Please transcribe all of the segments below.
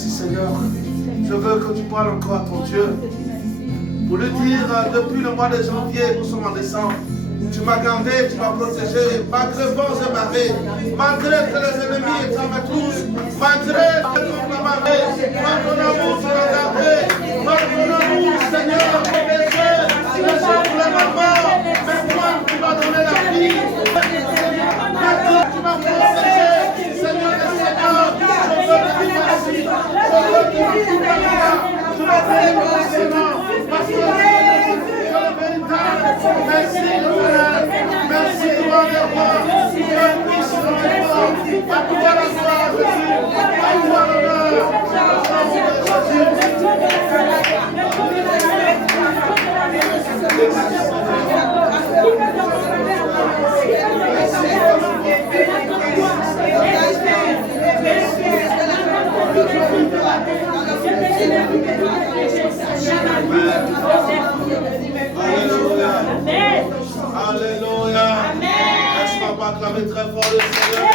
merci Seigneur. Je veux que tu parles encore à ton Dieu. Pour lui dire, depuis le mois de janvier, nous sommes en décembre. Tu m'as gardé, tu m'as protégé, malgré vents et marées, malgré que les ennemis travaillent tous, malgré que ton marée, par ton amour, tu m'as gardé, par ton amour, Seigneur, protégé, pour les mamans, mais toi, tu m'as donné la vie, maintenant tu m'as protégé, Seigneur et Seigneur, je veux te dire merci, je veux te dire merci, je veux te dire merci, parce que merci le Père, merci gloire de roi, Dieu puissant et fort, à toi la gloire Jésus, à toi l'honneur, Alléluia. Laisse-moi pas acclamer très fort le Seigneur.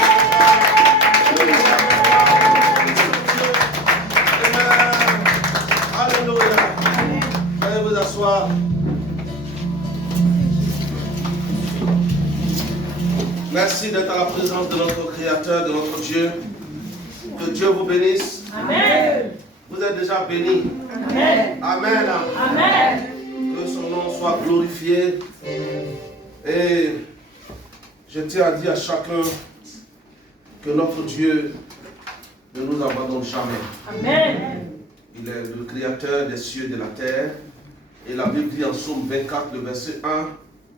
Alléluia. Veuillez vous asseoir. Merci d'être à la présence de notre Créateur, de notre Dieu. Que Dieu vous bénisse. Amen. Vous êtes déjà bénis. Amen. Amen. Amen. Que son nom soit glorifié. Et je tiens à dire à chacun que notre Dieu ne nous abandonne jamais. Amen. Il est le créateur des cieux et de la terre. Et la Bible dit en Psaume 24, le verset 1,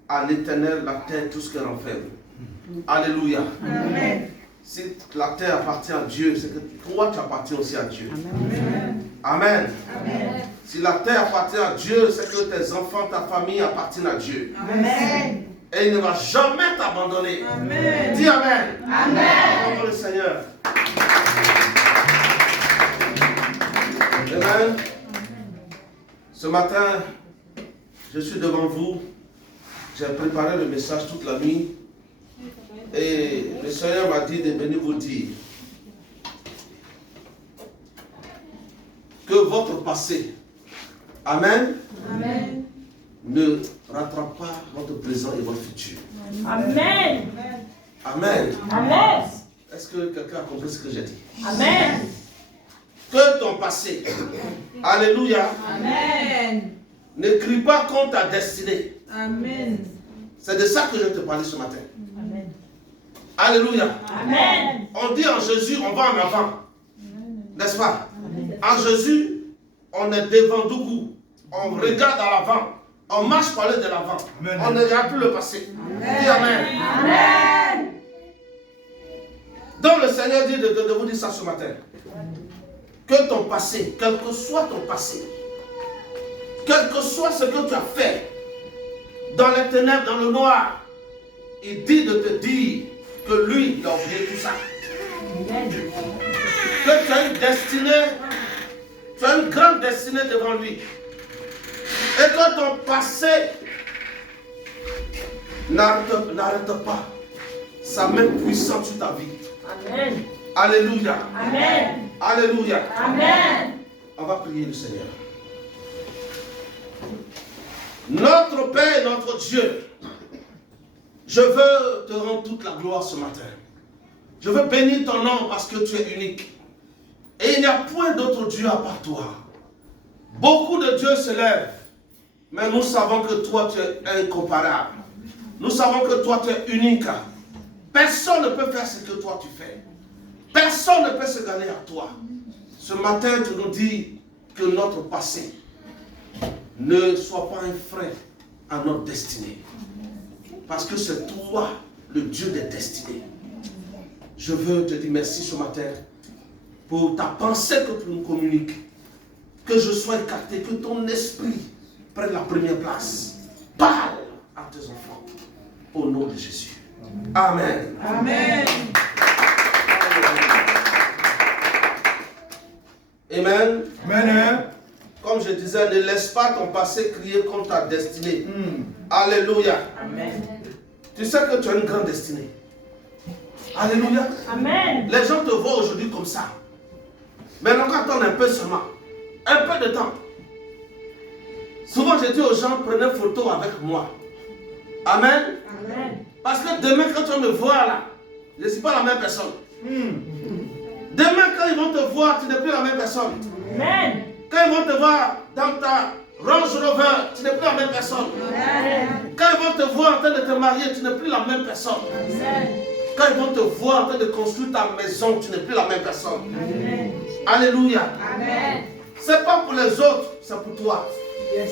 à l'Éternel la terre, tout ce qu'elle renferme. Alléluia. Amen. Si la terre appartient à Dieu, c'est que toi tu appartiens aussi à Dieu. Amen. Amen. Amen. Si la terre appartient à Dieu, c'est que tes enfants, ta famille appartiennent à Dieu. Amen. Et il ne va jamais t'abandonner. Amen. Dis Amen. Amen. Au nom du Seigneur. Amen. Ce matin, je suis devant vous. J'ai préparé le message toute la nuit. Et le Seigneur m'a dit de venir vous dire que votre passé, Amen, Amen, ne rattrape pas votre présent et votre futur. Amen. Amen. Amen. Est-ce que quelqu'un a compris ce que j'ai dit? Amen. Que ton passé, Alléluia, Amen, ne crie pas contre ta destinée. Amen. C'est de ça que je te parlais ce matin. Amen. Alléluia. Amen. On dit en Jésus, on va en avant. N'est-ce pas? Amen. En Jésus, on est devant beaucoup. On regarde à l'avant. On marche par le de l'avant. On ne regarde plus le passé. Amen. Dis Amen. Amen. Donc le Seigneur dit de vous dire ça ce matin. Que ton passé, quel que soit ton passé, quel que soit ce que tu as fait, dans les ténèbres, dans le noir, il dit de te dire que lui, il a oublié tout ça. Que tu as une destinée, tu as une grande destinée devant lui. Et que ton passé n'arrête pas sa main puissante sur ta vie. Amen. Alléluia. Amen. Alléluia. Amen. On va prier le Seigneur. Notre Père et notre Dieu, je veux te rendre toute la gloire ce matin. Je veux bénir ton nom parce que tu es unique. Et il n'y a point d'autre Dieu à part toi. Beaucoup de dieux se lèvent, mais nous savons que toi tu es incomparable. Nous savons que toi tu es unique. Personne ne peut faire ce que toi tu fais. Personne ne peut se gagner à toi. Ce matin, tu nous dis que notre passé ne soit pas un frein à notre destinée. Parce que c'est toi, le Dieu des destinées. Je veux te dire merci ce matin pour ta pensée que tu nous communiques. Que je sois écarté, que ton esprit prenne la première place. Parle à tes enfants. Au nom de Jésus. Amen. Amen. Amen. Amen. Comme je disais, ne laisse pas ton passé crier contre ta destinée. Alléluia. Amen. Tu sais que tu as une grande destinée. Alléluia. Amen. Les gens te voient aujourd'hui comme ça. Mais on va attendre un peu seulement. Un peu de temps. Souvent, je dis aux gens, prenez une photo avec moi. Amen. Amen. Parce que demain, quand tu vas me voir là, je ne suis pas la même personne. Demain, quand ils vont te voir, tu n'es plus la même personne. Amen. Quand ils vont te voir dans ta Range Rover, tu n'es plus la même personne. Amen. Quand ils vont te voir en train de te marier, tu n'es plus la même personne. Amen. Quand ils vont te voir en train de construire ta maison, tu n'es plus la même personne. Amen. Alléluia. Amen. C'est pas pour les autres, c'est pour toi. Yes.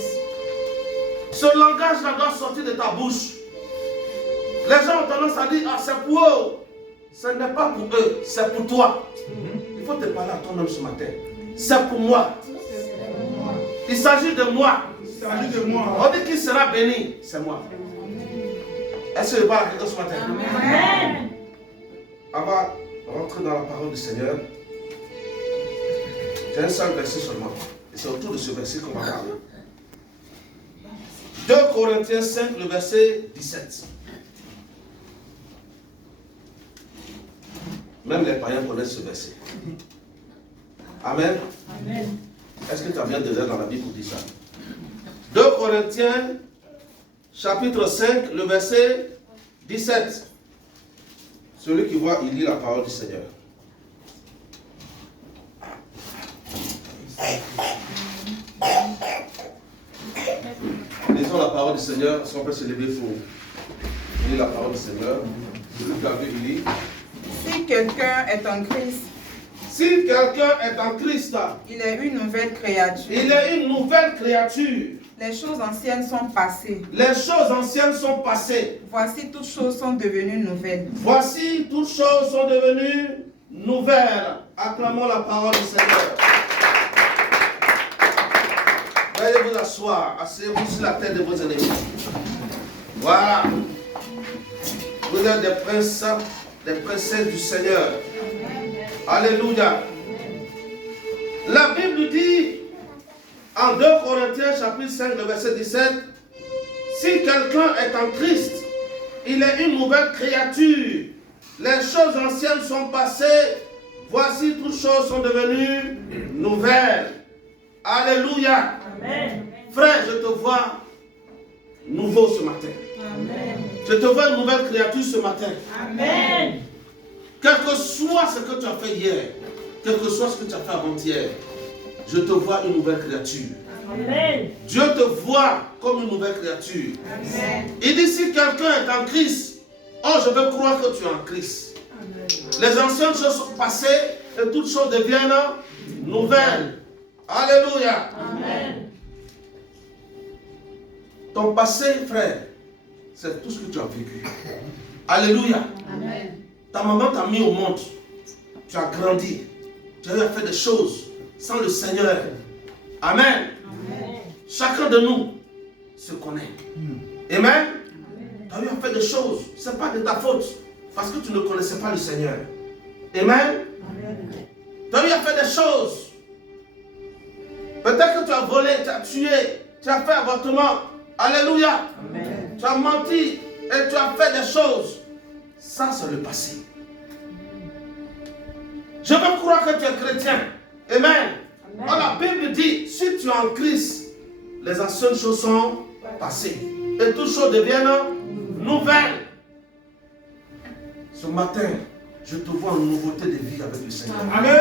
Ce langage-là doit sortir de ta bouche. Les gens ont tendance à dire, ah, c'est pour eux. Ce n'est pas pour eux, c'est pour toi. Il faut te parler à ton homme ce matin. C'est pour moi. Il s'agit de moi. On dit qu'il sera béni, c'est moi. Est-ce que je parle à quelqu'un ce matin? Amen. On va rentrer dans la parole du Seigneur. J'ai un seul verset seulement. Et c'est autour de ce verset qu'on va parler. 2 Corinthiens 5, le verset 17. Même les païens connaissent ce verset. Amen. Amen. Est-ce que tu as bien de lire dans la Bible pour dire ça? 2 Corinthiens, chapitre 5, le verset 17. Celui qui voit, il lit la parole du Seigneur. Lisons la parole du Seigneur. Si on peut se lever, il faut lire la parole du Seigneur. Celui qui a vu, il lit. Si quelqu'un est en Christ, Si quelqu'un est en Christ, il est une nouvelle créature. il est une nouvelle créature. Les choses anciennes sont passées. Les choses anciennes sont passées. Voici, toutes choses sont devenues nouvelles. Voici, toutes choses sont devenues nouvelles. Acclamons la parole du Seigneur. Veuillez vous asseoir. Asseyez-vous sur la tête de vos ennemis. Voilà. Vous êtes des princes, des princesses du Seigneur. Alléluia. La Bible dit en 2 Corinthiens chapitre 5, le verset 17, si quelqu'un est en Christ, il est une nouvelle créature. Les choses anciennes sont passées. Voici, toutes choses sont devenues nouvelles. Alléluia. Amen. Frère, je te vois nouveau ce matin. Amen. Je te vois une nouvelle créature ce matin. Amen. Quel que soit ce que tu as fait hier, quel que soit ce que tu as fait avant-hier, je te vois une nouvelle créature. Amen. Dieu te voit comme une nouvelle créature. Amen. Il dit si quelqu'un est en Christ, oh je veux croire que tu es en Christ. Les anciennes choses sont passées et toutes choses deviennent nouvelles. Alléluia. Amen. Ton passé, frère, c'est tout ce que tu as vécu. Alléluia. Amen. Ta maman t'a mis au monde. Tu as grandi. Tu as fait des choses sans le Seigneur. Amen. Amen. Chacun de nous se connaît. Amen. Tu as eu à faire des choses. Ce n'est pas de ta faute. Parce que tu ne connaissais pas le Seigneur. Amen. Tu as eu à faire des choses. Peut-être que tu as volé, tu as tué, tu as fait avortement. Alléluia. Amen. Tu as menti et tu as fait des choses. Ça, c'est le passé. Je veux croire que tu es chrétien. Amen. Amen. Alors, la Bible dit, si tu es en Christ, les anciennes choses sont passées. Et toutes choses deviennent nouvelles. Ce matin, je te vois en nouveauté de vie avec le Seigneur. Amen.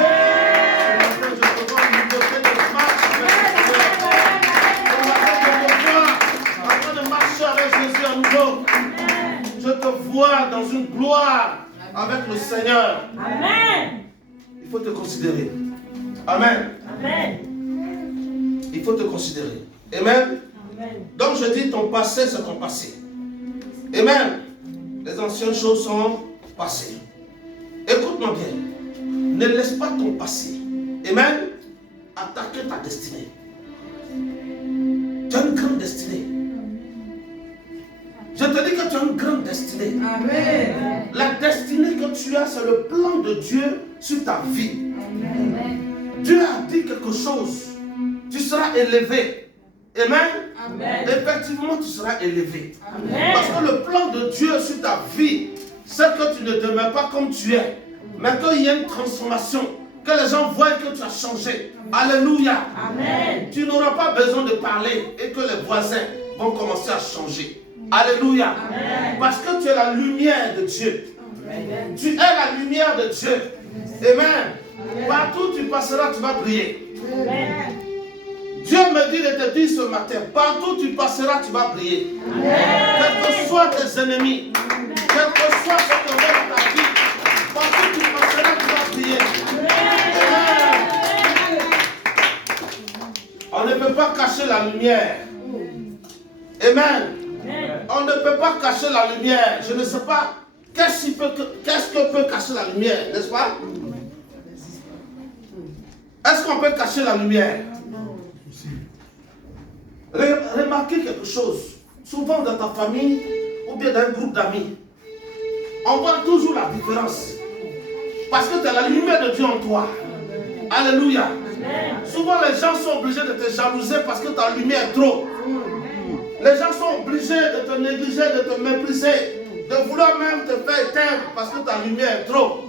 Ce matin, je te vois en nouveauté de marche avec le Seigneur. Ce matin, je te vois en train de marcher avec Jésus à nouveau. Je te vois dans une gloire avec le Seigneur. Amen. Il faut te considérer. Amen. Amen. Il faut te considérer. Amen. Amen. Donc je dis, ton passé, c'est ton passé. Amen. Les anciennes choses sont passées. Écoute-moi bien. Ne laisse pas ton passé, amen, attaquer ta destinée. Tu as une grande destinée. Je te dis que tu as une grande destinée. Amen. La destinée que tu as, c'est le plan de Dieu sur ta vie. Amen. Dieu a dit quelque chose. Tu seras élevé. Amen. Amen. Effectivement, tu seras élevé. Amen. Parce que le plan de Dieu sur ta vie, c'est que tu ne demeures pas comme tu es, mais qu'il y ait une transformation, Que les gens voient que tu as changé. Alléluia. Amen. Tu n'auras pas besoin de parler et que les voisins vont commencer à changer. Alléluia. Amen. Parce que tu es la lumière de Dieu. Amen. Tu es la lumière de Dieu. Amen. Partout où tu passeras, tu vas briller. Amen. Dieu me dit de te dire ce matin, partout où tu passeras, tu vas briller. Quels que soient tes ennemis, quel que soit ce qu'on veut dans ta vie, partout où tu passeras, tu vas briller. Amen. On ne peut pas cacher la lumière. Amen. On ne peut pas cacher la lumière. Je ne sais pas qu'est-ce que peut cacher la lumière, n'est-ce pas? Est-ce qu'on peut cacher la lumière? Remarquez quelque chose. Souvent dans ta famille ou bien dans un groupe d'amis, on voit toujours la différence. Parce que tu as la lumière de Dieu en toi. Alléluia. Souvent les gens sont obligés de te jalouser parce que ta lumière est trop. Les gens sont obligés de te négliger, de te mépriser, de vouloir même te faire éteindre parce que ta lumière est trop.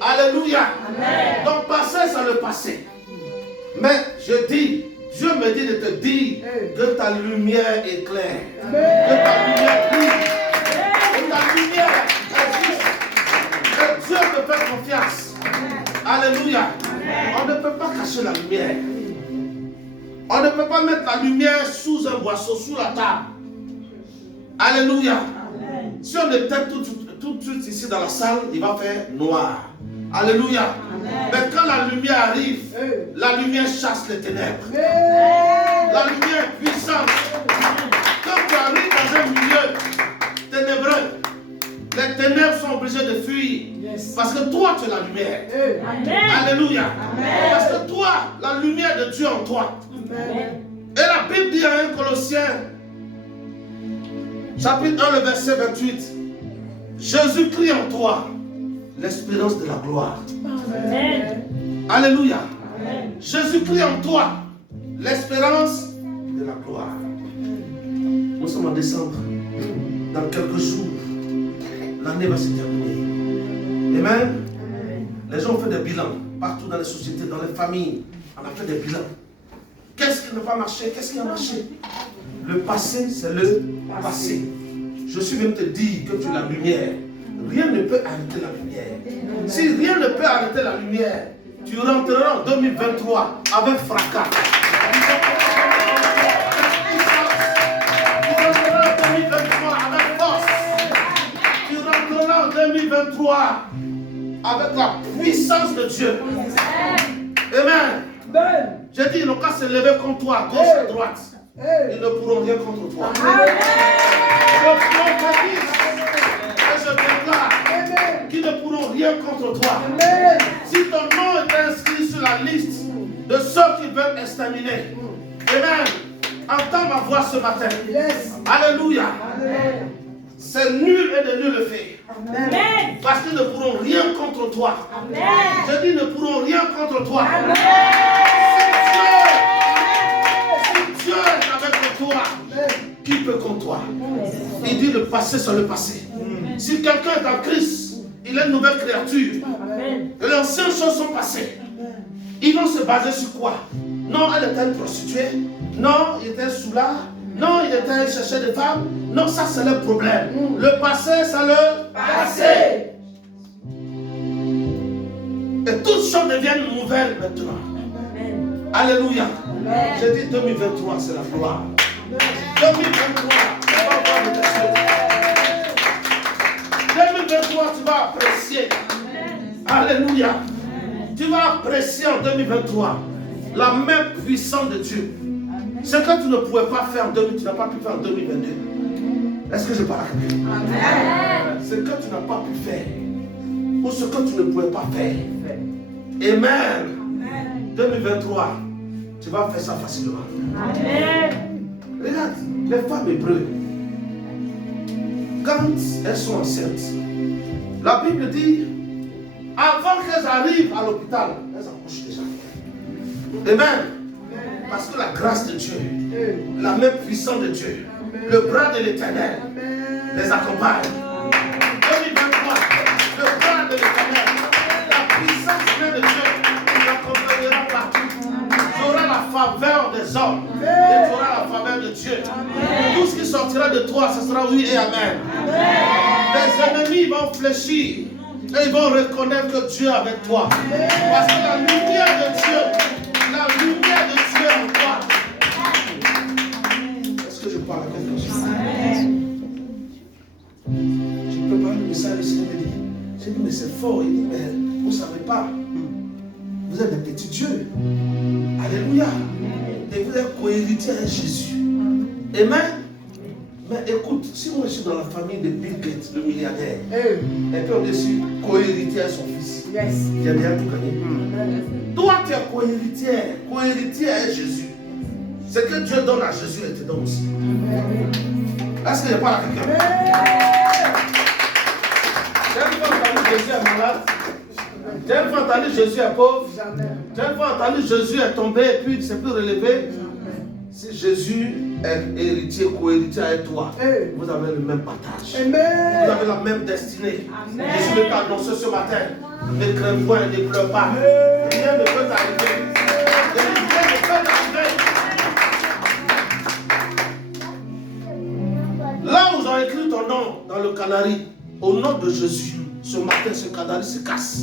Alléluia. Donc passé, c'est le passé. Mais je dis, Dieu me dit de te dire que ta lumière est claire, que ta lumière brille, que ta lumière existe, que Dieu te fait confiance. Alléluia. On ne peut pas cacher la lumière. On ne peut pas mettre la lumière sous un boisseau, sous la table. Alléluia. Si on éteint tout de suite ici dans la salle, il va faire noir. Alléluia. Mais quand la lumière arrive, la lumière chasse les ténèbres. La lumière est puissante. Quand tu arrives dans un milieu ténébreux, les ténèbres sont obligées de fuir. Parce que toi, tu es la lumière. Alléluia. Parce que toi, la lumière de Dieu en toi. Et la Bible dit à 1 Colossiens, chapitre 1, le verset 28, Jésus-Christ en toi, l'espérance de la gloire. Amen. Alléluia. Amen. Jésus-Christ en toi, l'espérance de la gloire. Nous sommes en décembre. Dans quelques jours, l'année va se terminer. Amen. Les gens ont fait des bilans partout dans les sociétés, dans les familles. On a fait des bilans. Qu'est-ce qui n'a pas marché? Qu'est-ce qui a marché? Le passé, c'est le passé. Je suis venu te dire que tu es la lumière. Rien ne peut arrêter la lumière. Si rien ne peut arrêter la lumière, tu rentreras en 2023 avec fracas. Tu rentreras en 2023 avec force. Tu rentreras en 2023 avec la puissance de Dieu. Amen. J'ai dit, ils n'ont qu'à se lever contre toi, à gauche et à droite. Ils ne pourront rien contre toi. Je prophétise et je déclare qu'ils ne pourront rien contre toi. Si ton nom est inscrit sur la liste de ceux qui veulent exterminer, Amen, entends ma voix ce matin. Alléluia. C'est nul et de nul fait. Amen. Parce qu'ils ne pourront rien contre toi. Amen. Je dis, ils ne pourront rien contre toi. Amen. Si Dieu est avec toi, qui peut contre toi? Il dit le passé, c'est le passé. Si quelqu'un est en Christ, il est une nouvelle créature. Amen. Et les anciennes choses sont passées. Ils vont se baser sur quoi? Non, elle était une prostituée. Non, il était sous là. Non, il était chercher des femmes. Non, ça c'est le problème. Le passé, c'est le passé. Et toutes choses deviennent nouvelles maintenant. Amen. Alléluia. J'ai dit 2023, c'est la gloire. 2023, tu vas voir le Dieu. 2023, tu vas apprécier. Alléluia. Tu vas apprécier en 2023 la main puissante de Dieu. Ce que tu ne pouvais pas faire en 2000, tu n'as pas pu faire en 2022. Est-ce que je parle à quelqu'un? Ce que tu n'as pas pu faire, ou ce que tu ne pouvais pas faire. Amen. 2023, tu vas faire ça facilement. Amen. Regarde, les femmes hébreues, quand elles sont enceintes, la Bible dit, avant qu'elles arrivent à l'hôpital, elles accouchent déjà. Amen. Parce que la grâce de Dieu, la main puissante de Dieu, le bras de l'Éternel les accompagne. 2023, le bras de l'Éternel, la puissance de Dieu des hommes. Et tu auras la faveur de Dieu. Tout ce qui sortira de toi, ce sera oui et amen. Tes ennemis vont fléchir. Et ils vont reconnaître que Dieu est avec toi. Parce que la lumière de Dieu en toi. Est-ce que je parle à quelque chose? Je peux prendre le message, le Seigneur me dit. J'ai dit, mais c'est fort. Il dit, mais vous ne savez pas. Vous êtes des petits dieux. Alléluia. Et vous êtes co-héritiers avec Jésus. Amen. Mais écoute, si moi je suis dans la famille de Bill Gates, le milliardaire, et puis on est sur co-héritier avec son fils, il y a bien tout gagné. Toi, tu es co-héritier avec Jésus. Ce que Dieu donne à Jésus, il te donne aussi. Est-ce qu'il n'y a pas là quelqu'un? J'ai une fois entendu Jésus est malade. J'ai une fois entendu Jésus est pauvre. J'ai une fois entendu Jésus est tombé et puis il ne s'est plus relevé. Si Jésus est héritier, co-héritier avec toi, vous avez le même partage. Amen. Vous avez la même destinée. Amen. Jésus t'a annoncé ce matin. Ne crains point, ne pleure pas. Rien ne peut t'arriver. Rien ne peut t'arriver. Là où j'ai écrit ton nom dans le canari, au nom de Jésus, ce matin, ce canari se casse.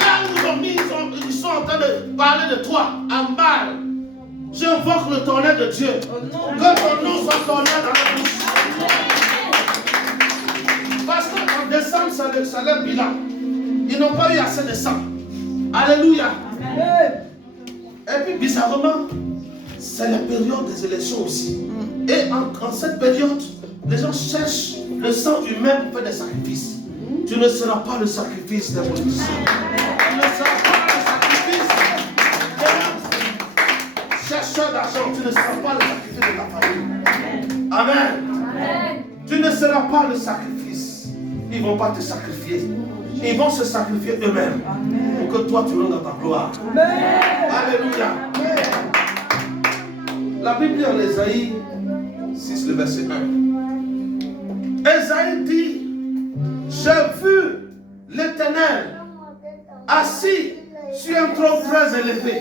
Là où ils sont en train de parler de toi, en mal, j'invoque le tonnerre de Dieu. Que ton nom soit tonnerre dans la bouche. Parce qu'en décembre, ça leur bilan. Ils n'ont pas eu assez de sang. Alléluia. Et puis, bizarrement, c'est la période des élections aussi. Et en cette période, les gens cherchent le sang humain pour faire des sacrifices. Tu ne seras pas le sacrifice des politiciens. Tu ne seras pas le sacrifice des chercheurs d'argent. Tu ne seras pas le sacrifice de ta famille. Amen. Tu ne seras pas le sacrifice. Ils ne vont pas te sacrifier. Ils vont se sacrifier eux-mêmes pour que toi tu rentres dans ta gloire. Alléluia. La Bible dit en Ésaïe 6, le verset 1. Ésaïe dit, j'ai vu l'Éternel assis sur un trône très élevé.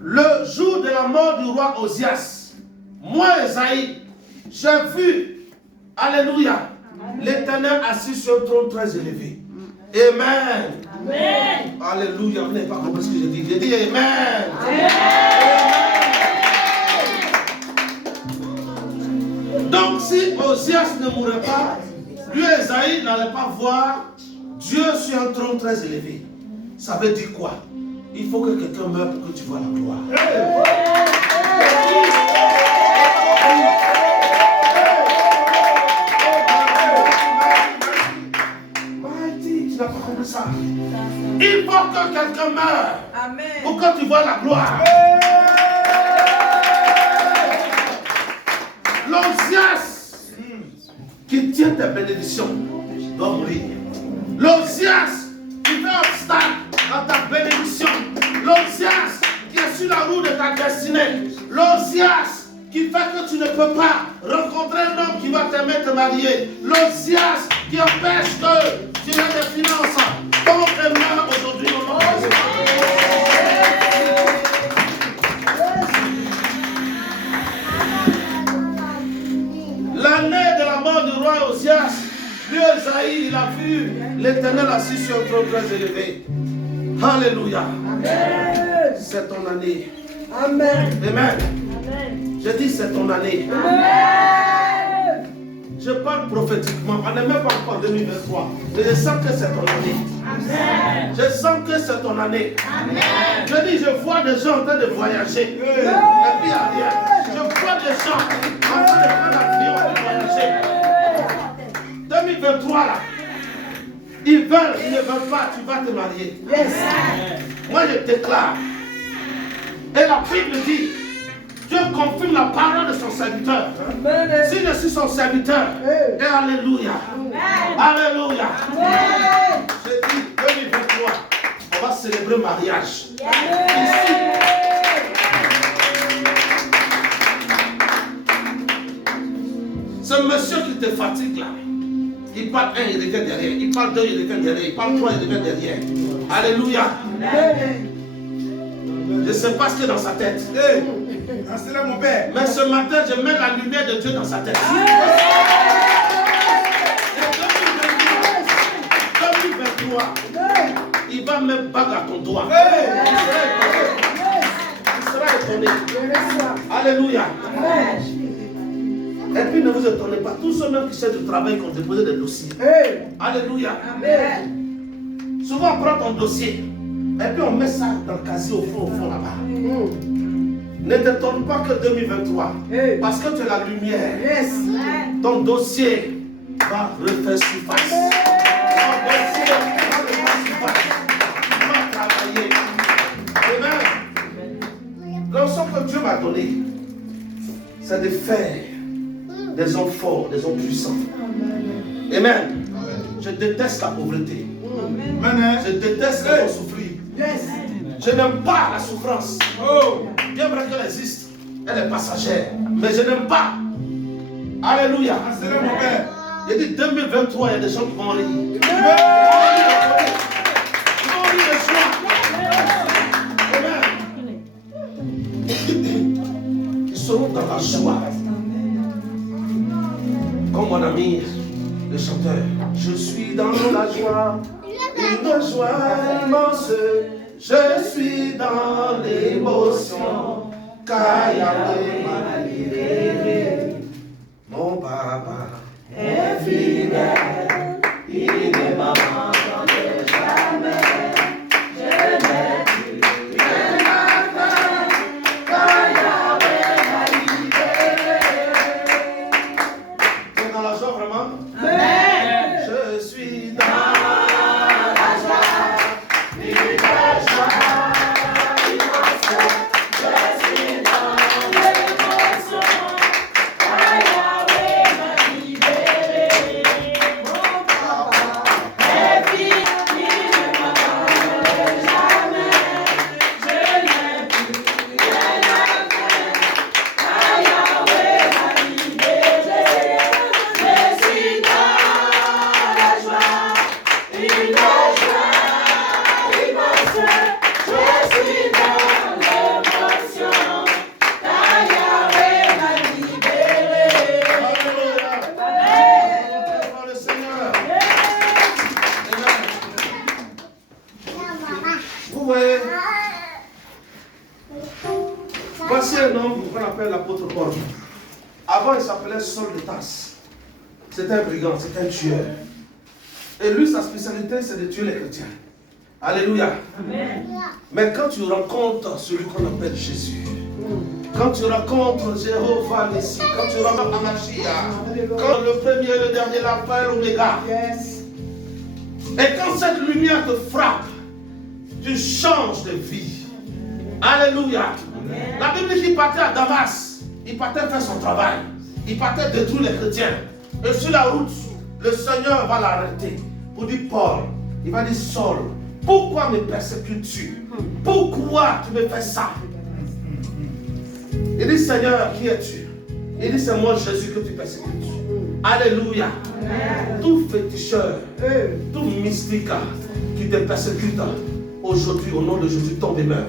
Le jour de la mort du roi Osias, moi Ésaïe, j'ai vu, alléluia, l'Éternel assis sur un trône très élevé. Amen. Amen. Alléluia. Vous n'avez pas compris ce que j'ai dit. J'ai dit Amen. Amen. Donc si Osias ne mourait pas, lui Esaïe n'allait pas voir Dieu sur un trône très élevé. Ça veut dire quoi? Il faut que quelqu'un meure pour que tu vois la gloire. Tu n'as pas compris ça? Il faut que quelqu'un meure pour que tu vois la gloire. L'Osias qui tient tes bénédictions doit mourir. L'Osias qui fait obstacle dans ta bénédiction. L'Osias qui est sur la roue de ta destinée. L'Osias qui fait que tu ne peux pas rencontrer un homme qui va t'aimer te marier. L'Osias qui empêche que tu aies des finances. Ton meurt aujourd'hui au nom de Jésus. L'année de la mort du roi Osias, lui Esaïe, il a vu l'Éternel assis sur un trône très élevé. Alléluia. C'est ton année. Amen. Amen. Je dis c'est ton année. Amen. Je parle prophétiquement. On n'est même pas encore en 2023. Mais je sens que c'est ton année. Amen. Je sens que c'est ton année. Amen. Je dis, je vois des gens en train de voyager. Et puis il n'y a rien. Je vois des gens en train de prendre l'avion et de voyager. 2023 là. Ils veulent, ils ne veulent pas, tu vas te marier. Yes. Moi je déclare. Et la Bible dit, Dieu confirme la parole de son serviteur. Si je suis son serviteur, et alléluia. Alléluia. Je dis 2023, on va célébrer mariage. Ici. Ce monsieur qui te fatigue là, Il parle 1, il revient derrière. Il parle 2, il revient derrière. Il parle 3, il revient derrière. Alléluia. Je ne sais pas ce qu'il y a dans sa tête. C'est mon père. Mais ce matin, je mets la lumière de Dieu dans sa tête. 2023, il va mettre bague à ton doigt. Il sera étonné. Alléluia. Et puis ne vous étonnez pas, tous ceux même qui cherchent du travail, qui ont déposé des dossiers. Alléluia. Souvent on prend ton dossier et puis on met ça dans le casier au fond là-bas. Ne t'étonne pas que 2023, parce que tu as la lumière, ton dossier va refaire surface. Ton dossier va refaire surface. Tu vas travailler. Amen. L'ensemble que Dieu m'a donné, c'est de faire des hommes forts, des hommes puissants. Amen. Je déteste la pauvreté. Je déteste les souffrir. Je n'aime pas la souffrance. Bien vrai qu'elle existe, elle est passagère, mais je n'aime pas. Alléluia. Il dit 2023, il y a des gens qui vont rire. Ils vont rire de joie. Amen. Ils seront dans la joie. Comme mon ami, le chanteur. Je suis dans la joie, une joie immense. Je suis dans l'émotion, car Yahweh m'a libéré. Mon papa est fidèle, il ne m'abandonne jamais. Je n'ai plus rien à faire, car Yahweh m'a libéré. Tu es dans la joie vraiment? Amen. Je suis dans la joie. Voici un homme qu'on appelle l'apôtre Paul. Avant, il s'appelait Saul de Tarse. C'était un brigand, c'était un tueur. Et lui, sa spécialité, c'est de tuer les chrétiens. Alléluia. Amen. Mais quand tu rencontres celui qu'on appelle Jésus, quand tu rencontres Jéhovah Nissi, quand tu rencontres Amashia, quand le premier, le dernier, l'alpha et l'oméga, et quand cette lumière te frappe, tu changes de vie. Alléluia. Amen. La Bible dit qu'il partait à Damas, il partait faire son travail, il partait détruire les chrétiens. Et sur la route, le Seigneur va l'arrêter pour dire Paul, il va dire Saul, pourquoi me persécutes-tu? Pourquoi tu me fais ça? Il dit Seigneur, qui es-tu? Il dit c'est moi Jésus que tu persécutes. Alléluia. Amen. Tout féticheur, tout mystique qui te persécute, aujourd'hui au nom de Jésus tombe et meurt.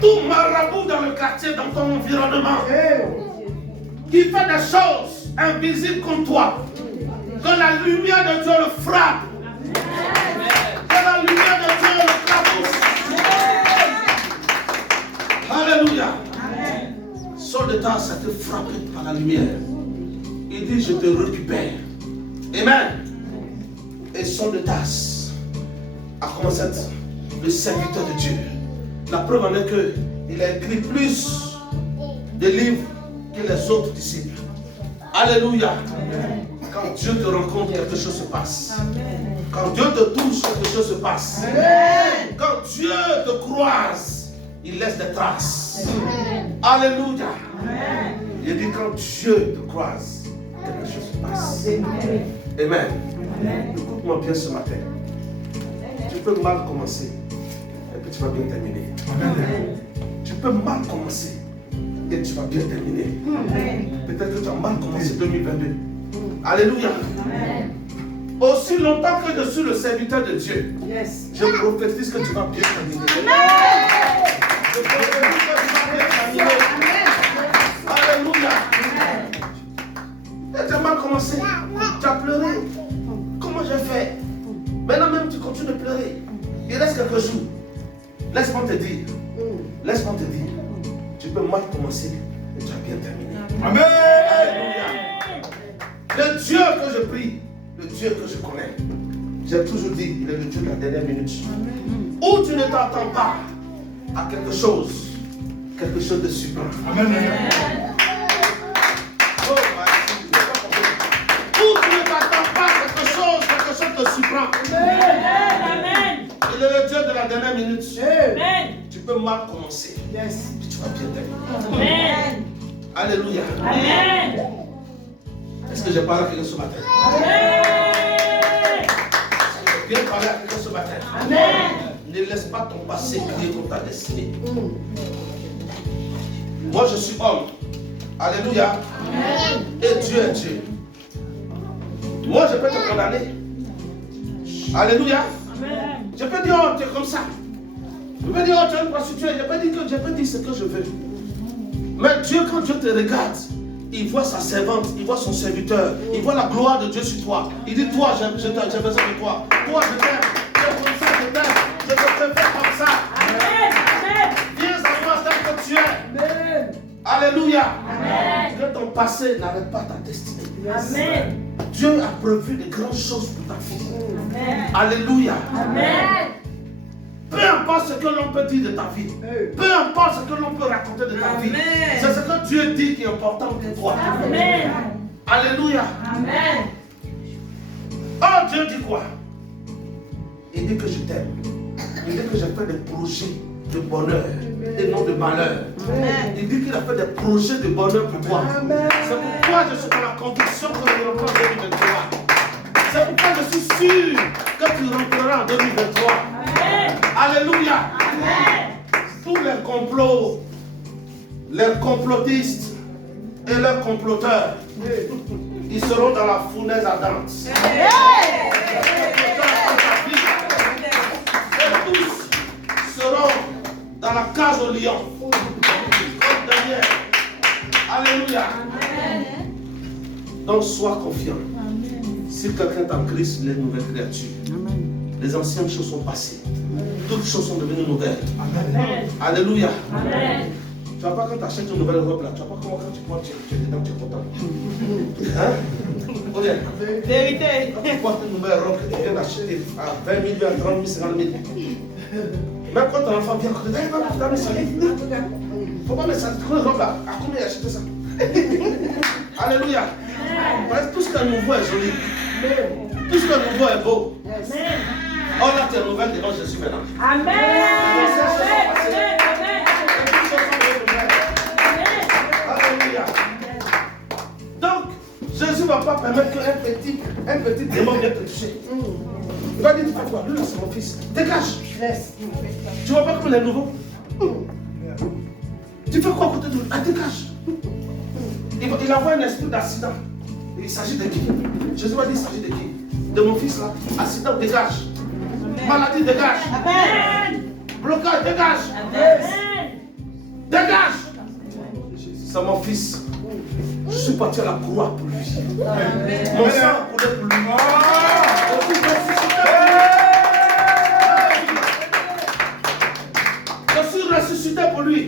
Tout marabout dans le quartier, dans ton environnement, qui fait des choses invisibles contre toi, que la lumière de Dieu le frappe. Que la lumière de Dieu le frappe. Alléluia. Saul de Tarse a été frappé par la lumière. Il dit je te récupère. Amen. Et Saul de Tarse a commencé à être le serviteur de Dieu. La preuve en est qu'il a écrit plus de livres que les autres disciples. Alléluia. Amen. Quand Dieu te rencontre, quelque chose se passe. Amen. Quand Dieu te touche, quelque chose se passe. Amen. Quand Dieu te croise, il laisse des traces. Amen. Alléluia. Amen. Il dit quand Dieu te croise, quelque chose se passe. Amen. Amen. Amen. Écoute-moi bien ce matin. Tu peux mal commencer, et puis tu vas bien terminer. Amen. Tu peux mal commencer, et tu vas bien terminer. Peut-être que tu as mal commencé 2022. Alléluia. Aussi longtemps que je suis le serviteur de Dieu, je prophétise que tu vas bien terminer. Je prophétise que tu vas bien terminer. Alléluia. Et tu as mal commencé. Tu as pleuré. Comment j'ai fait? Maintenant même tu continues de pleurer. Il reste quelques jours. Laisse-moi te dire. Laisse-moi te dire. Tu peux mal commencer et tu as bien terminé. Amen. Alléluia. Le Dieu que je prie, le Dieu que je connais, j'ai toujours dit, il est le Dieu de la dernière minute. Où tu ne t'attends pas à quelque chose de suprême. Amen. Oh, où tu ne t'attends pas à quelque chose de suprême. Amen. Il est le Dieu de la dernière minute. Amen. Tu peux mal commencer, puis tu vas bien terminer. Amen. Alléluia. Amen. Est-ce que j'ai parlé à quelqu'un ce matin? Amen. Viens parler à quelqu'un ce matin. Amen. Ne laisse pas ton passé crier contre ta destinée. Moi je suis homme. Alléluia. Amen. Et Dieu est Dieu. Moi je peux te condamner. Alléluia. Amen. Je peux dire, oh, tu es comme ça. Je peux dire, oh, tu es une prostituée. Je peux dire ce que je veux. Mais Dieu, quand Dieu te regarde, il voit sa servante, il voit son serviteur, il voit la gloire de Dieu sur toi. Il dit, toi, j'ai besoin de toi. Toi, je t'aime. Tu es comme ça, je t'aime. Je te préfère comme ça. Amen. Viens à moi tel que tu es. Alléluia. Amen. Que ton passé n'arrête pas ta destinée. Amen. Dieu a prévu de grandes choses pour ta vie. Amen. Alléluia. Amen. Peu importe ce que l'on peut dire de ta vie, peu importe ce que l'on peut raconter de ta vie, c'est ce que Dieu dit qui est important pour toi. Amen. Alléluia. Amen. Oh, Dieu dit quoi? Il dit que je t'aime. Il dit que j'ai fait des projets de bonheur et non de malheur. Il dit qu'il a fait des projets de bonheur pour toi. C'est pourquoi je suis dans la conviction que tu rentreras en 2023. C'est pourquoi je suis sûr que tu rentreras en 2023. Amen. Alléluia. Amen. Tous les complots, les complotistes et leurs comploteurs, ils seront dans la fournaise ardente. Et tous seront dans la cage au lion. Comme Daniel. Alléluia. Donc sois confiant. Si quelqu'un est en Christ, il est une nouvelle créature. Les anciennes choses sont passées. Toutes choses sont devenues nouvelles. Amen. Alléluia. Amen. Tu vois pas quand tu achètes une nouvelle robe là, tu vois pas comment quand tu portes, tu es dedans, tu es content. Hein? Regarde. Vérité. Quand tu portes une nouvelle robe que tu viens d'acheter à 20 000, à 30 000, 50 000. Même quand ton enfant vient, tu dis, non, tu dois me salir. Faut pas me salir. Tu connais une robe là, à combien il a acheté ça? Alléluia. Parce que tout ce qui est nouveau est joli. Tout ce qui est nouveau est beau. Amen. Oh là, tu es nouvelle devant Jésus maintenant. Amen. Amen. Alléluia. Donc, Jésus ne va pas permettre qu'un petit démon vienne te toucher. Il va dire, tu fais quoi? Lui là, c'est mon fils. Dégage. Tu vois pas comme il est nouveau? Tu fais quoi à côté de lui? Ah, dégage. Il envoie un esprit d'accident. Il s'agit de qui? Jésus va dire, il s'agit de qui? De mon fils là. Accident, dégage. Maladie, dégage. Amen. Blocage, dégage. Amen. Dégage. C'est mon fils. Je suis parti à la croix pour lui. Mon sang a coulé pour lui. Je suis ressuscité pour lui.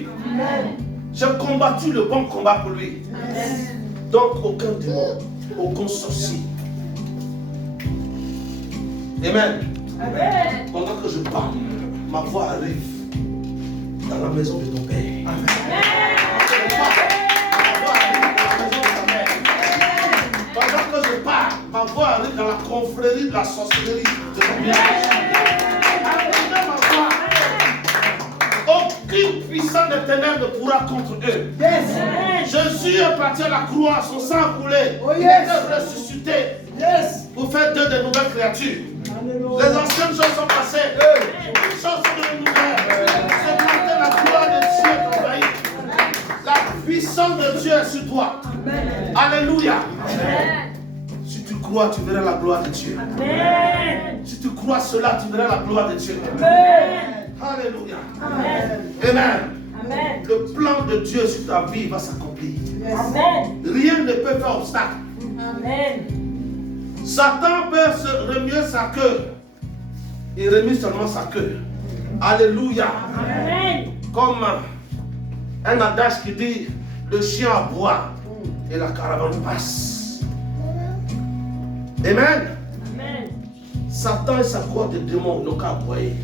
J'ai combattu le bon combat pour lui. Donc aucun démon, aucun sorcier. Amen. Amen. Pendant que je parle, ma voix arrive dans la maison de ton Père. Pendant que je parle, ma voix arrive dans la confrérie de la sorcellerie de ton Père. Attendez ma voix. Aucune puissance des ténèbres ne pourra contre eux. Jésus est parti à la croix, son sang a coulé. Il est ressuscité pour faire d'eux de nouvelles créatures. Les anciennes choses sont passées. Les choses sont devenues nouvelles. Ce matin, la gloire de Dieu est envahie. La puissance puissance de Dieu est sur toi. Alléluia. Amen. Si tu crois, tu verras la gloire de Dieu. Amen. Si tu crois cela, tu verras la gloire de Dieu. Amen. Alléluia. Amen. Amen. Amen. Le plan de Dieu sur ta vie va s'accomplir. Amen. Rien ne peut faire obstacle. Amen. Satan peut se remuer sa queue. Il remue seulement sa queue. Alléluia. Amen. Comme un adage qui dit, le chien aboie et la caravane passe. Amen. Amen. Satan et sa cour de démons n'ont qu'à aboyer.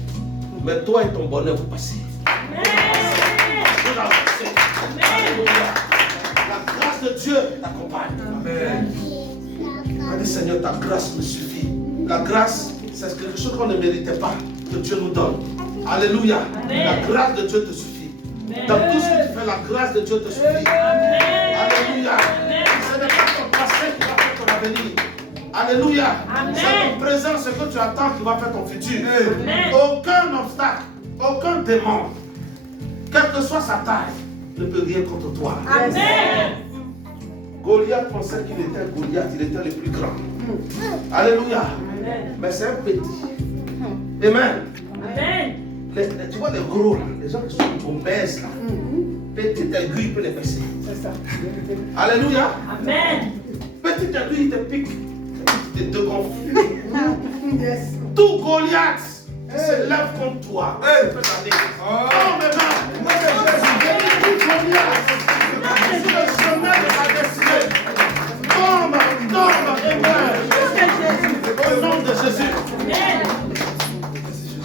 Mais toi et ton bonheur, vous passez. Amen. Vous avancez. Alléluia. La grâce de Dieu t'accompagne. Amen. On dit, Seigneur, ta grâce me suffit. La grâce, c'est quelque chose qu'on ne méritait pas, que Dieu nous donne. Alléluia. Amen. La grâce de Dieu te suffit. Dans tout ce que tu fais, la grâce de Dieu te suffit. Amen. Alléluia. Amen. Ce n'est pas ton passé qui va faire ton avenir. Alléluia. Amen. C'est ton présent, ce que tu attends qui va faire ton futur. Amen. Aucun obstacle, aucun démon, quelle que soit sa taille, ne peut rien contre toi. Amen. Goliath pensait qu'il était Goliath, il était le plus grand. Alléluia. Amen. Mais c'est un petit. Amen. Amen. Tu vois les gros là, les gens qui sont obèses là, petit aiguille peut les baisser. Alléluia. Amen. Petit aiguille il te pique, il te gonfle. Tout Goliath qui se lève contre toi, il peut t'aider. Oh mais tout Goliath sur le chemin de ta destinée. Tombe, amen. Au nom de Jésus. Amen.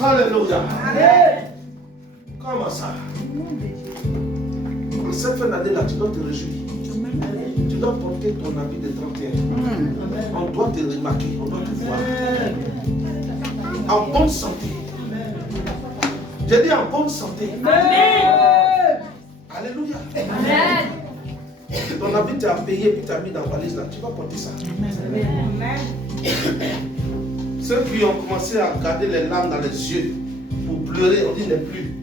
Alléluia. Amen. Comment ça? En cette fin d'année là, tu dois te réjouir. Tu dois porter ton habit de 31. On doit te remarquer, on doit te voir. En bonne santé. J'ai dit en bonne santé. Amen. Alléluia. Amen. Ton habit tu as payé puis tu as mis dans la valise là, tu vas porter ça. Amen. Ceux qui ont commencé à garder les larmes dans les yeux pour pleurer, on dit n'est plus.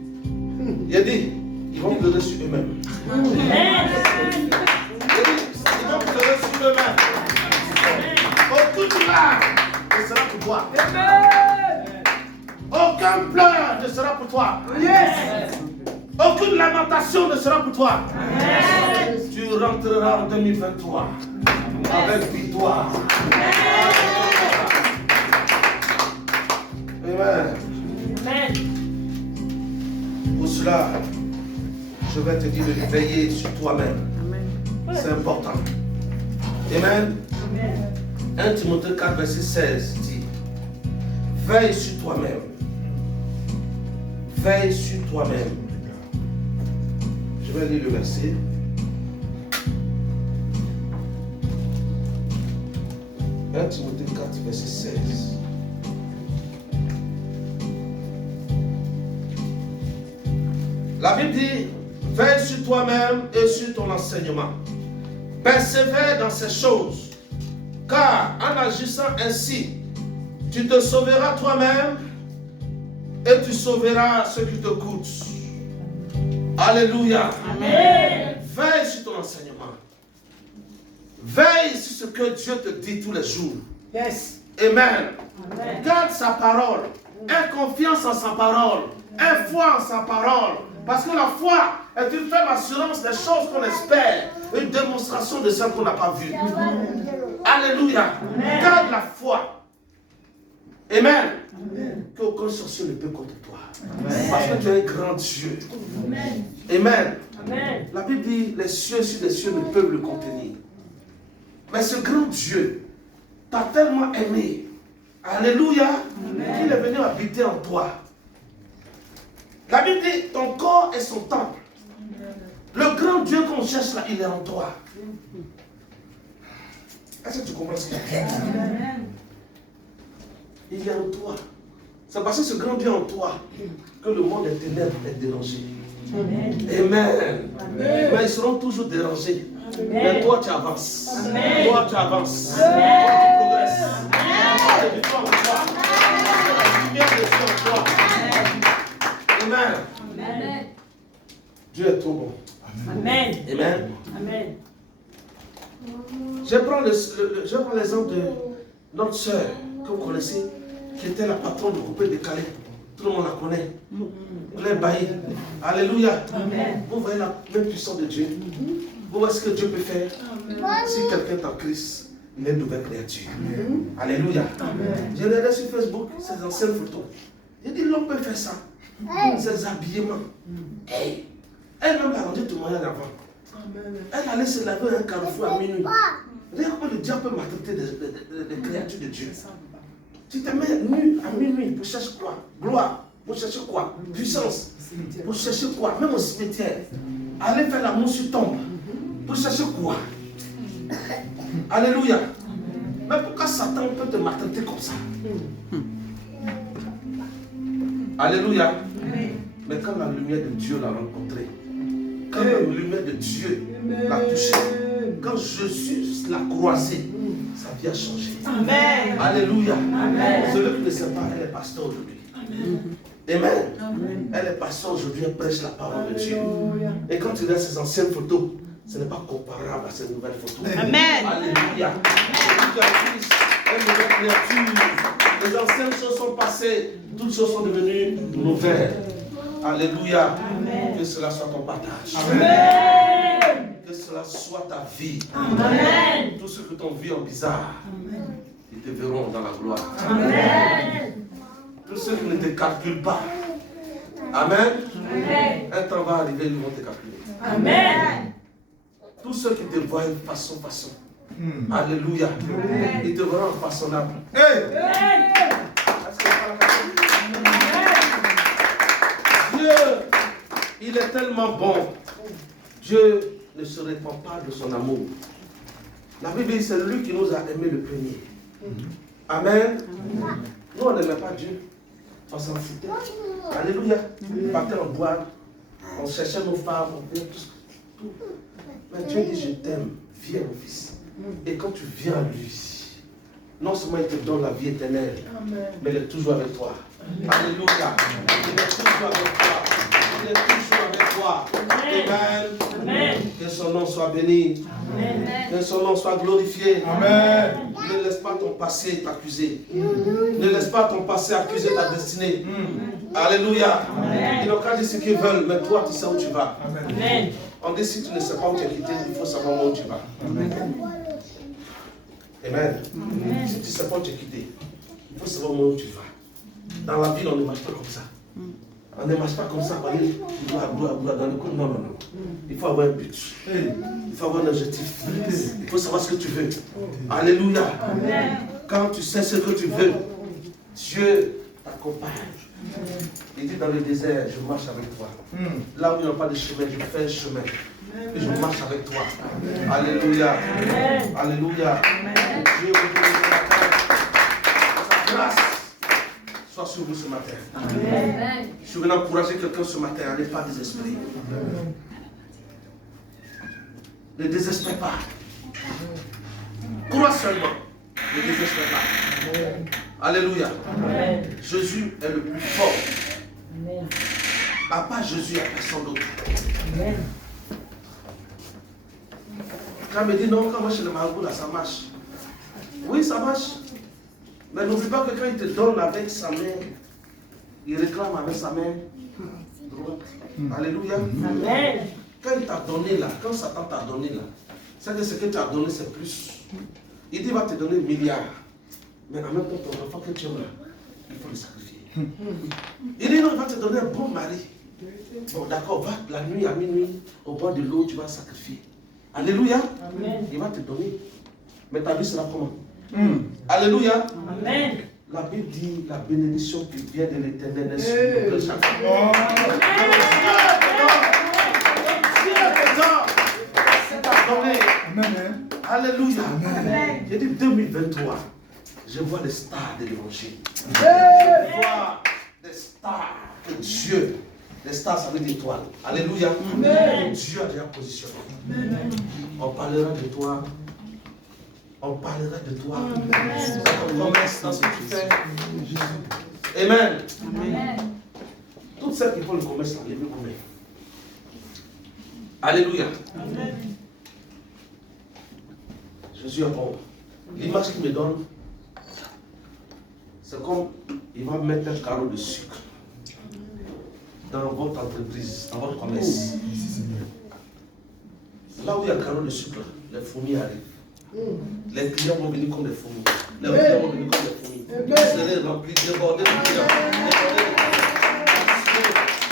Il a dit, ils vont pleurer sur eux-mêmes. Amen. Il a dit, ils vont pleurer sur eux-mêmes. Aucune larme ne sera pour toi. Aucun pleur ne sera pour toi. Aucune lamentation ne sera pour toi. Tu rentreras en 2023 avec victoire. Amen. Amen. Pour cela, je vais te dire de veiller sur toi-même. C'est important. Amen. 1 Timothée 4, verset 16 dit, veille sur toi-même. Veille sur toi-même. Je vais lire le verset. « 1 Timothée 4, verset 16. La Bible dit, veille sur toi-même et sur ton enseignement. Persévère dans ces choses, car en agissant ainsi, tu te sauveras toi-même et tu sauveras ceux qui te coûtent. Alléluia. Amen. Veille sur ton enseignement. Veille sur ce que Dieu te dit tous les jours. Yes. Amen. Amen. Garde sa parole. Aie confiance en sa parole. Aie foi en sa parole. Parce que la foi est une ferme assurance des choses qu'on espère. Une démonstration de celles qu'on n'a pas vues. Alléluia. Garde la foi. Amen. Qu'aucun sorcier ne peut contre toi. Parce que tu es un grand Dieu. Amen. Amen. Amen. La Bible dit, les cieux sur les cieux ne peuvent le contenir. Mais ce grand Dieu t'a tellement aimé. Alléluia. Qu'il est venu habiter en toi. La Bible dit, ton corps est son temple. Le grand Dieu qu'on cherche là, il est en toi. Est-ce que tu comprends ce qu'il y a? Il est en toi. C'est parce que ce grand Dieu est en toi que le monde des ténèbres est dérangé. Amen. Mais ils seront toujours dérangés. Mais toi tu avances. Toi tu avances. Toi tu progresses. La victoire en toi. La lumière de Dieu en toi. Amen. Amen. Dieu est trop bon. Amen. Amen. Amen. Je prends l'exemple de notre soeur que vous connaissez, qui était la patronne du groupe de Calais. Tout le monde la connaît. Claire Bailly. Alléluia. Amen. Vous voyez la même puissance de Dieu. Vous voyez ce que Dieu peut faire. Si quelqu'un est en Christ, il est une nouvelle créature. Alléluia. J'ai regardé sur Facebook ces anciennes photos. J'ai dit, l'homme peut faire ça. Ces habillements. Hey. Elle-même a rendu témoignage avant. Elle allait se laver un carrefour à minuit. Regarde comment le diable peut maltraiter des créatures de Dieu. Tu te mets nu à minuit pour chercher quoi? Gloire. Pour chercher quoi? Puissance. Pour chercher quoi? Même au cimetière. Aller faire l'amour sur tombe. Pour chercher quoi? Alléluia. Mais pourquoi Satan peut te maltraiter comme ça? Alléluia. Mais quand la lumière de Dieu l'a rencontré, quand la lumière de Dieu l'a touché, quand Jésus l'a croisé, sa vie a changé. Amen. Alléluia. Amen. Celui qui ne sait pas, elle est pasteur aujourd'hui. Amen. Elle est pasteur aujourd'hui, elle prêche la parole de Dieu. Et quand tu regardes ces anciennes photos, ce n'est pas comparable à ces nouvelles photos. Amen. Alléluia. Une nouvelle créature. Les anciennes choses sont passées, toutes choses sont devenues nouvelles. Alléluia. Amen. Que cela soit ton partage. Amen. Que cela soit ta vie. Amen. Tous ceux qui t'ont vu en bizarre, ils te verront dans la gloire. Amen. Tous ceux qui ne te calculent pas. Amen. Amen. Un temps va arriver, ils vont te calculer. Amen. Tous ceux qui te voient façon. Alléluia. Ils te verront façonnable. Dieu, il est tellement bon. Dieu ne se répand pas de son amour. La Bible dit, c'est lui qui nous a aimés le premier. Amen. Nous, on n'aimait pas Dieu. On s'en foutait. Alléluia. On partait en boîte. On cherchait nos femmes. On faisait tout. Mais Dieu dit, je t'aime. Viens, mon fils. Et quand tu viens à lui, non seulement il te donne la vie éternelle, mais il est toujours avec toi. Alléluia. Il est toujours avec toi. Il est toujours avec toi. Amen. Amen. Que son nom soit béni. Amen. Que son nom soit glorifié. Amen. Ne laisse pas ton passé t'accuser. Ne laisse pas ton passé accuser ta destinée. Alléluia. Ils n'ont qu'à dire ce qu'ils veulent, mais toi, tu sais où tu vas. Amen. On dit si tu ne sais pas où tu es quitté, il faut savoir où tu vas. Amen. Si tu ne sais pas où tu es quitté, il faut savoir où tu vas. Dans la vie, on ne marche pas comme ça. On ne marche pas comme ça, dans le coup. Non. Il faut avoir un but. Il faut avoir un objectif. Il faut savoir ce que tu veux. Alléluia. Quand tu sais ce que tu veux, Dieu t'accompagne. Il dit dans le désert, je marche avec toi. Là où il n'y a pas de chemin, je fais un chemin. Et je marche avec toi. Alléluia. Alléluia. Dieu vous bénisse sa grâce soit sur vous ce matin. Amen. Je veux encourager quelqu'un ce matin à ne pas désespérer. Ne désespère pas. Crois seulement. Ne désespère pas. Alléluia. Amen. Jésus est le plus fort. Amen. À part Jésus, il n'y a personne d'autre. Amen. Quand il me dit non, quand moi chez le marabout, là, ça marche. Oui, ça marche. Mais n'oublie pas que quand il te donne avec sa main, il réclame avec sa main droite. Alléluia. Amen. Quand il t'a donné là, quand Satan t'a donné là, c'est que ce que tu as donné, c'est plus. Il dit, il va te donner 1 milliard. Mais en même temps, ton enfant que tu aimes là, il faut le sacrifier. Il dit, non, il va te donner un bon mari. Bon, d'accord, va la nuit à minuit, au bord de l'eau, tu vas sacrifier. Alléluia. Amen. Il va te donner. Mais ta vie sera comment? Alléluia. Amen. La Bible dit la bénédiction qui vient de l'Éternel n'est sur nous chaque fois. C'est pardonné. Alléluia. J'ai dit 2023, je vois les stars de l'évangile. Je vois des stars que Dieu, les stars ça veut dire étoiles. Alléluia. Dieu a déjà positionné. On parlera de toi. On parlera de toi. On commence dans ce que tu fais. Amen. Toutes celles qui font le commerce, levez vos mains. Alléluia. Jésus est bon. L'image qu'il me donne, c'est comme il va mettre un carreau de sucre dans votre entreprise, dans votre commerce. Là où il y a un carreau de sucre, les fourmis arrivent. Les clients vont venir comme des fourmis. Les clients vont venir comme des fourmis. Vous serez remplis, débordés de clients.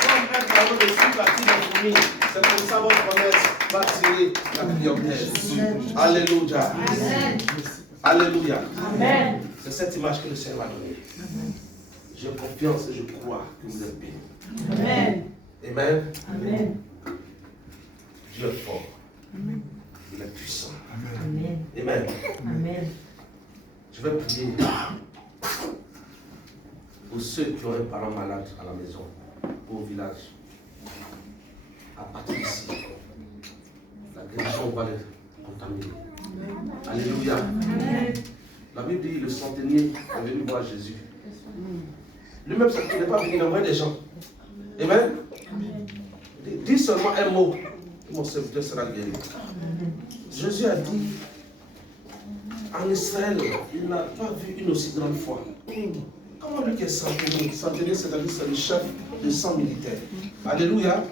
Comme un carreau de sucre attire les fourmis, c'est comme ça votre commerce va attirer la clientèle. Alléluia. Alléluia. Amen. C'est cette image que le Seigneur m'a donnée. J'ai confiance et je crois que vous êtes bénis. Amen. Amen. Amen. Dieu est fort. Il est puissant. Amen. Amen. Amen. Je vais prier pour ceux qui ont un parent malade à la maison, au village, à partir d'ici. La guérison va les contaminer. Alléluia. Amen. La Bible dit le centenier est venu voir Jésus. Lui-même, il n'est pas venu envoyer des gens. Amen. Dis seulement un mot, et mon serviteur sera guéri. Jésus a dit, en Israël, il n'a pas vu une aussi grande foi. Comment lui qui est centenier? Centenier, c'est-à-dire c'est le chef de 100 militaires. Alléluia.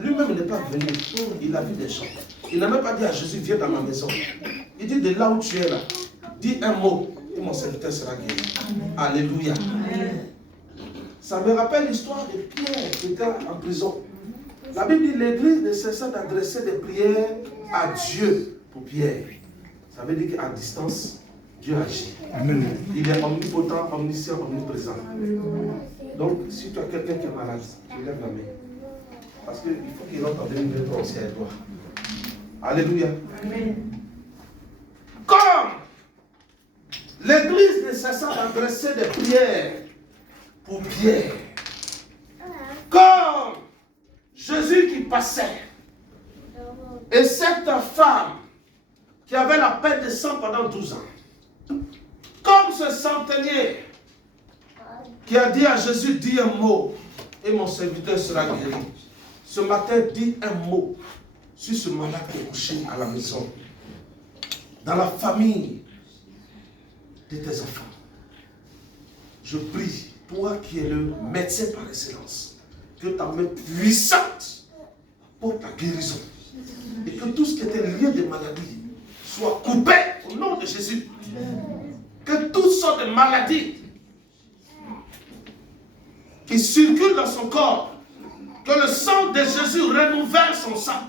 Lui-même n'est pas venu. Il a vu des gens. Il n'a même pas dit à Jésus, viens dans ma maison. Il dit, de là où tu es là, dis un mot et mon serviteur sera guéri. Alléluia. Ça me rappelle l'histoire de Pierre qui était en prison. La Bible dit, l'église ne cessa d'adresser des prières à Dieu pour Pierre. Ça veut dire qu'à distance, Dieu agit. Amen. Il est omnipotent, omniscient, omniprésent. Donc, si tu as quelqu'un qui est malade, tu lèves la main. Parce qu'il faut qu'il rentre en 2023 aussi avec toi. Alléluia. Amen. Comme l'église ne cessa d'adresser des prières pour Pierre. Comme Jésus qui passait. Et cette femme qui avait la peine de sang pendant 12 ans. Comme ce centenier qui a dit à Jésus, dis un mot et mon serviteur sera guéri. Ce matin, dis un mot sur ce malade qui est couché à la maison, dans la famille de tes enfants. Je prie, toi qui es le médecin par excellence, que ta main puissante porte ta guérison et que tout ce qui était lié de maladie soit coupé au nom de Jésus. Que toutes sortes de maladies qui circulent dans son corps, que le sang de Jésus renouvelle son sang.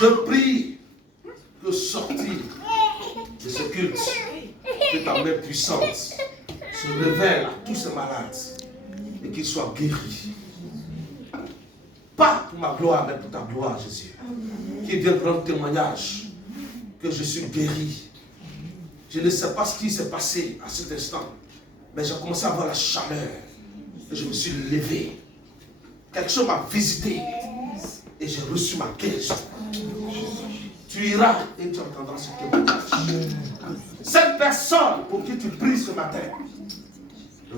Je prie que sortir de ce culte, que ta main puissante se révèle à tous ces malades et qu'ils soient guéris. Pas pour ma gloire, mais pour ta gloire, Jésus. Qu'ils viennent rendre témoignage que je suis guéri. Je ne sais pas ce qui s'est passé à cet instant, mais j'ai commencé à avoir la chaleur et je me suis levé. Quelque chose m'a visité et j'ai reçu ma guérison. Tu iras et tu entendras ce témoignage. Cette personne pour qui tu pries ce matin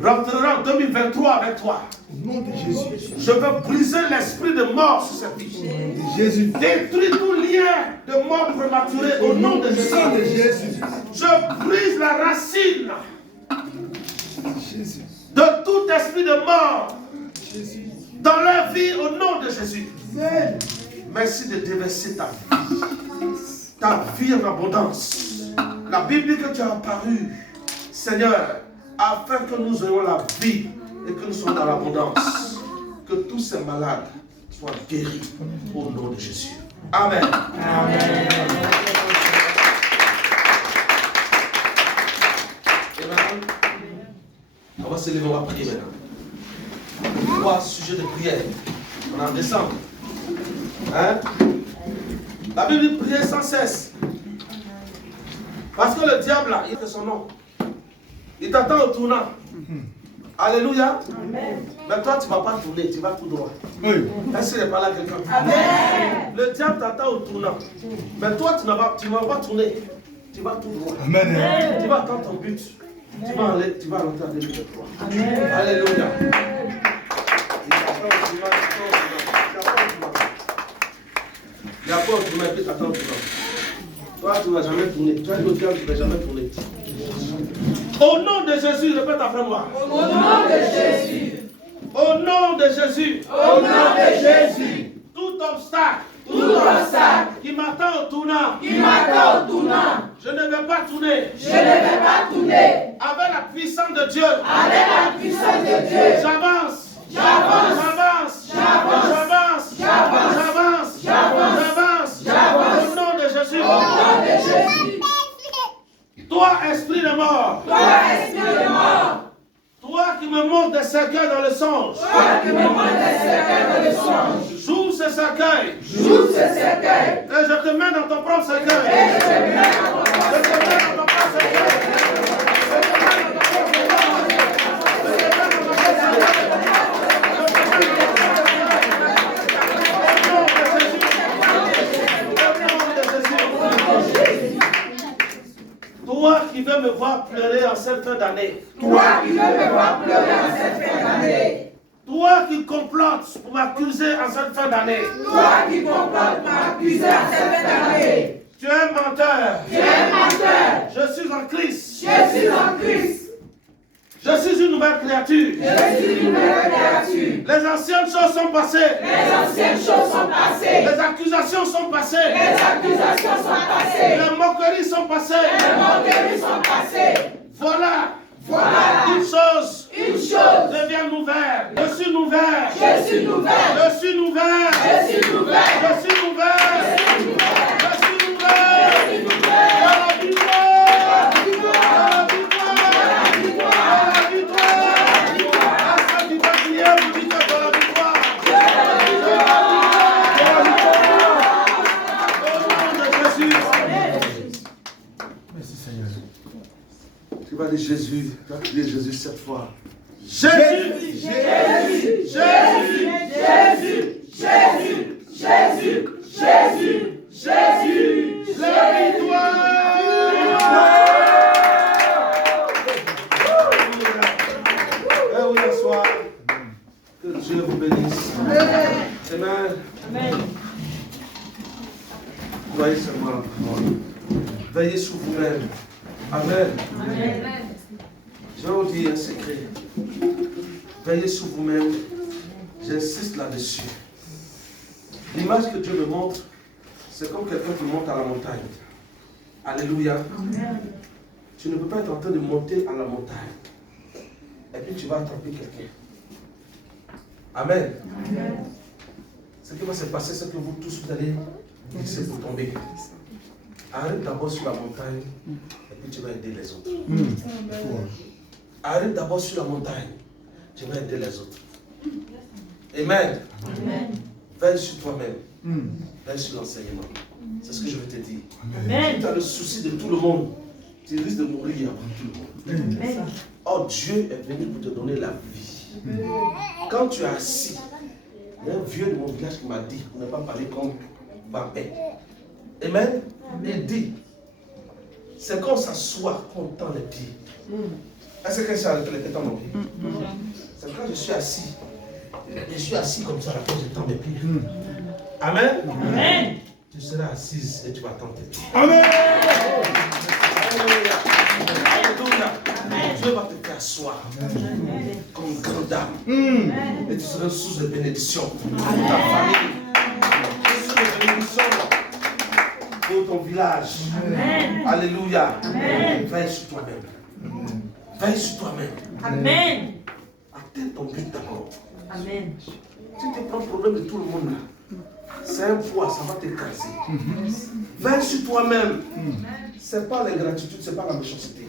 rentrera en 2023 avec toi. Au nom de Jésus. Je veux briser l'esprit de mort sur cette vie. Jésus. Détruis tout lien de mort prématuré au nom de Jésus. Je brise la racine Jésus. de tout esprit de mort Jésus. dans leur vie au nom de Jésus. Amen. Merci de déverser ta vie en abondance. La Bible dit que tu as apparu, Seigneur, afin que nous ayons la vie et que nous soyons dans l'abondance. Que tous ces malades soient guéris au nom de Jésus. Amen. Amen. Et maintenant, on va se lever, on va prier maintenant. 3 sujets de prière. On en décembre. Hein? La Bible dit prier sans cesse. Parce que le diable là, il fait son nom. Il t'attend au tournant. Alléluia. Amen. Mais toi, tu ne vas pas tourner, tu vas tout droit. Oui. Est-ce qu'il n'est pas là quelqu'un? Amen. Le diable t'attend au tournant. Mais toi, tu ne vas pas tourner. Tu vas tout droit. Amen. Tu vas attendre ton but. Tu vas rentrer en 2023. Amen. Alléluia. Il y a pas un tournant qui t'attend tout le temps. Toi, tu ne vas jamais tourner. Tu as dit au diable, tu ne vas jamais tourner. Au nom de Jésus, répète après moi. Au nom de Jésus. Au nom de Jésus. Au nom de Jésus. Tout obstacle. Tout obstacle. Qui m'attend au tournant. Qui m'attend au tournant. Je ne vais pas tourner. Je ne vais pas tourner. Avec la puissance de Dieu. Avec la puissance de Dieu. J'avance. J'avance. J'avance. J'avance. J'avance. J'avance. J'avance. J'avance. J'avance. Au nom de Jésus. Au nom de Jésus. Toi, esprit de mort. Toi, esprit de mort. Toi qui me montres des cercueils dans le songe. Toi qui me montres des cercueils dans le songe. Joue ce cercueil. Joue ce cercueil. Et je te mets dans ton propre cercueil. Et je te mets dans ton propre Je te mets dans ton propre cercueil. Je te mets dans ton propre cercueil. Je te mets dans ton propre cercueil. Toi qui veux me voir pleurer en cette fin d'année. Toi qui veux me voir pleurer en cette fin d'année. Toi qui complotes pour m'accuser en cette fin d'année. Toi qui complotes pour m'accuser en cette fin d'année. Tu es un menteur. Tu es un menteur. Je suis en Christ. Je suis en Christ. Je suis une nouvelle créature. Je suis une nouvelle créature. Les anciennes choses sont passées. Les anciennes choses sont passées. Les accusations sont passées. Les accusations sont passées. Les moqueries sont passées. Les moqueries sont passées. Voilà. Voilà. Une chose devient nouvelle. Je suis nouvelle. Je suis nouvelle. Je suis nouvelle. Je suis nouvelle. Je suis nouvelle. Je suis nouvelle. Je suis nouvelle. Je suis nouvelle. Dans la victoire. Dans la victoire. Dans la victoire. À ceux qui vont prier, vous dites dans la victoire. Au nom de Jésus. Merci Seigneur. Tu vas dire Jésus. Tu vas crier Jésus 7 fois. Jésus, Jésus, Jésus, Jésus, Jésus, Jésus, Jésus, Jésus, La victoire. Et oui, ce soir, que Dieu vous bénisse. Amen. Amen. Voyez seulement la parole. Veillez sur vous-même. Amen. Amen. Je vais vous dire un secret. Veillez sur vous-même. J'insiste là-dessus. L'image que Dieu me montre, c'est comme quelqu'un qui monte à la montagne. Alléluia. Amen. Tu ne peux pas être en train de monter à la montagne. Et puis tu vas attraper quelqu'un. Amen. Amen. Ce qui va se passer, c'est que vous tous, vous allez glisser pour tomber. Arrive d'abord sur la montagne et puis tu vas aider les autres. Arrive d'abord sur la montagne, tu vas aider les autres. Amen. Amen. Veille sur toi-même. Veille sur l'enseignement. C'est ce que je veux te dire. Amen. Si tu as le souci de tout le monde, tu risques de mourir avant tout le monde. Amen. Or, Dieu est venu pour te donner la vie. Quand tu es assis, il y a un vieux de mon village qui m'a dit, on ne va pas parler comme Bampé. Amen. Il dit, c'est quand on s'assoit qu'on tend les pieds. Est-ce que quelqu'un s'est arrêté les pieds dans mon pied? C'est quand je suis assis. Je suis assis comme ça, après je tends mes pieds. Amen. Amen. Tu seras assise et tu vas tendre tes pieds. Amen. Alléluia. Dieu va te faire asseoir comme une grande dame. Et tu seras source de bénédiction pour ta famille. Source de bénédiction pour ton village. Amen. Alléluia. Amen. Veille sur toi-même. Veille sur toi-même. Amen. Attends ton but d'abord. Amen. Si tu prends le problème de tout le monde là, c'est un poids, ça va t'écraser. Veille sur toi-même. Ce n'est pas l'ingratitude, ce n'est pas la méchanceté.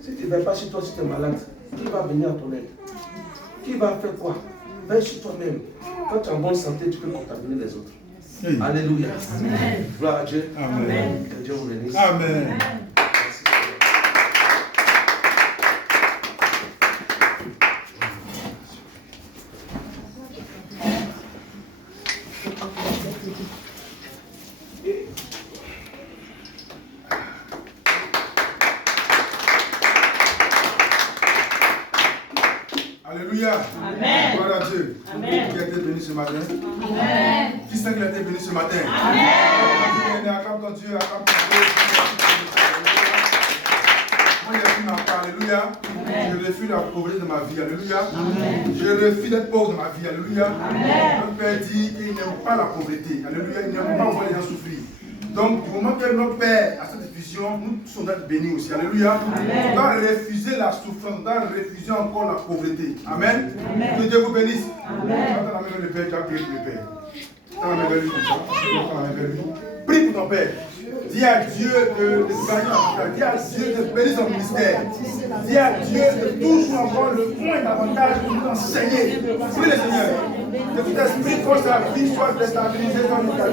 Si tu ne veilles pas sur toi, si tu es malade, qui va venir à ton aide? Qui va faire quoi? Veille sur toi-même. Quand tu es en bonne santé, tu peux contaminer les autres. Alléluia. Amen. Gloire à Dieu. Amen. Que Dieu vous bénisse. Amen. Amen. Gloire à Dieu. Amen. Qui a été béni ce matin. Amen. Qui Saint qu'il a été béni ce matin. Amen. Acclame ton Dieu, acclame ton Dieu. Moi, j'ai pris ma part, alléluia. Je refuse la pauvreté de ma vie, alléluia. Je refuse d'être pauvre de ma vie, alléluia. Notre Père dit qu'il n'aime pas la pauvreté, alléluia. Il n'aime pas voir les gens souffrir. Donc, du moment que notre Père a cette vision, nous sommes d'être bénis aussi, alléluia. On doit refuser la souffrance, on doit refuser encore la pauvreté. Amen. Que Dieu vous bénisse. Amen. Dans la main de Père, tu as prié pour le Père. Dans la main de lui, dans la main de lui. Prie pour ton Père. Dis à Dieu de gagner, dis à Dieu de bénir son ministère. Dis à Dieu de toujours encore le point d'avantage pour nous enseigner. Prie le Seigneur. Que tout esprit contre la vie soit déstabilisé dans notre